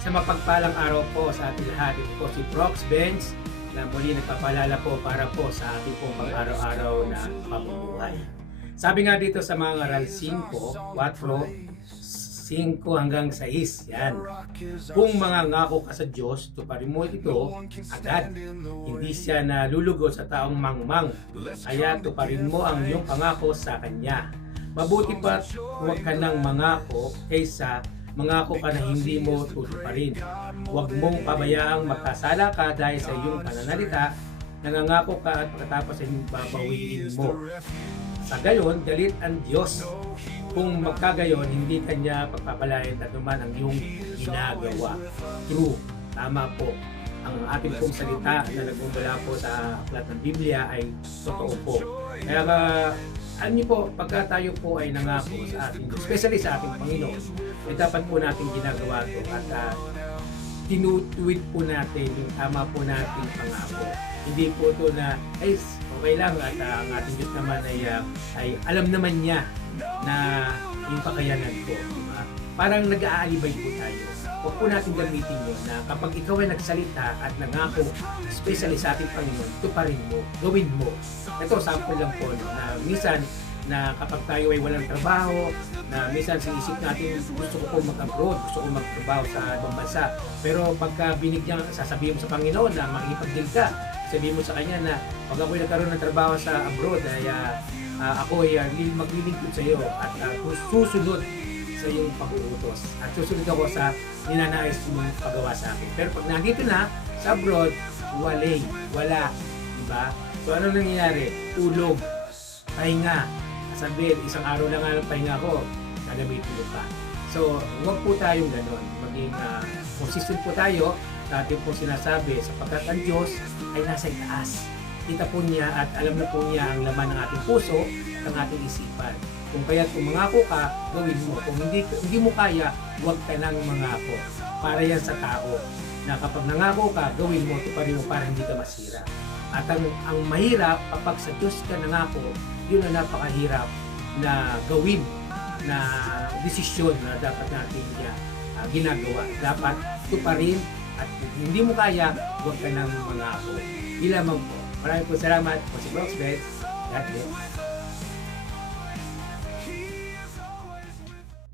Sa mapagpalang araw po sa ating lahat, ito po si Prox Benz na muli nagpapalala po para po sa ating pong pang-araw-araw na pamumuhay. Sabi nga dito sa mga ngaral 5, 5 hanggang 6, yan. Kung mga ngako ka sa Diyos, tuparin mo ito agad. Hindi siya nalulugod sa taong mangmang, kaya tuparin mo ang iyong pangako sa Kanya. Mabuti pa huwag ka nang mangako kaysa mangako ka na hindi mo tutuparin. Huwag mong pabayaang magkasala ka dahil sa iyong pananalita, nangangako ka at pagkatapos ay babawiin mo. Sa gayon, galit ang Diyos. Kung magkagayon, hindi Kanya pagpapalain at naman ang iyong ginagawa. True, tama po. Ang ating pong salita na nagmumula po sa aklat ng Biblia ay totoo po. Kaya ano po, pagka tayo po ay nangako sa ating, especially sa ating Panginoon, ay dapat po natin ginagawa ito at tinutuwid po natin yung tama po nating pangako. Hindi po ito na ay okay lang at ang ating Diyos naman ay alam naman niya na yung kakayanan ko. Diba? Parang nag-aalibay po tayo. Huwag po natin gamitin yun na kapag ikaw ay nagsalita at nangako, especially sa ating Panginoon, tuparin mo, gawin mo. Ito, sample lang po no, na minsan na kapag tayo ay walang trabaho, na minsan sinisip natin gusto ko po mag-abroad, gusto ko magtrabaho sa ibang bansa. Pero pagka binigyan, sasabihin mo sa Panginoon na makikipag-deal ka, sabihin mo sa Kanya na pag ako ay nagkaroon ng trabaho sa abroad, ay ako ay maglilingkod sa iyo at susunod sa iyong pag-uutos at susunod ako sa ninanais mong paggawa sa akin. Pero pag nandito na sa abroad, wala, diba? So ano nangyayari? Tulog, pahinga. Sabihin, isang araw lang ang pahinga ko, gagamitin mo pa. So huwag po tayong gano'n. Maging consistent po tayo sa ating po sinasabi sapagkat ang Diyos ay nasa itaas. Kita po niya at alam na po niya ang laman ng ating puso at ang ating isipan. Kung kaya kung mangako ka, gawin mo. Kung hindi mo kaya, huwag ka nang mangako. Para yan sa tao. Na kapag nangako ka, gawin mo, tuparin mo para hindi ka masira. At ang mahirap, kapag sa Diyos ka nangako, yun ang napakahirap na gawin na desisyon na dapat natin ginagawa. Dapat tuparin at kung hindi mo kaya, huwag ka nang mangako. Di lamang po. Maraming po salamat po si Prox Benz. God bless.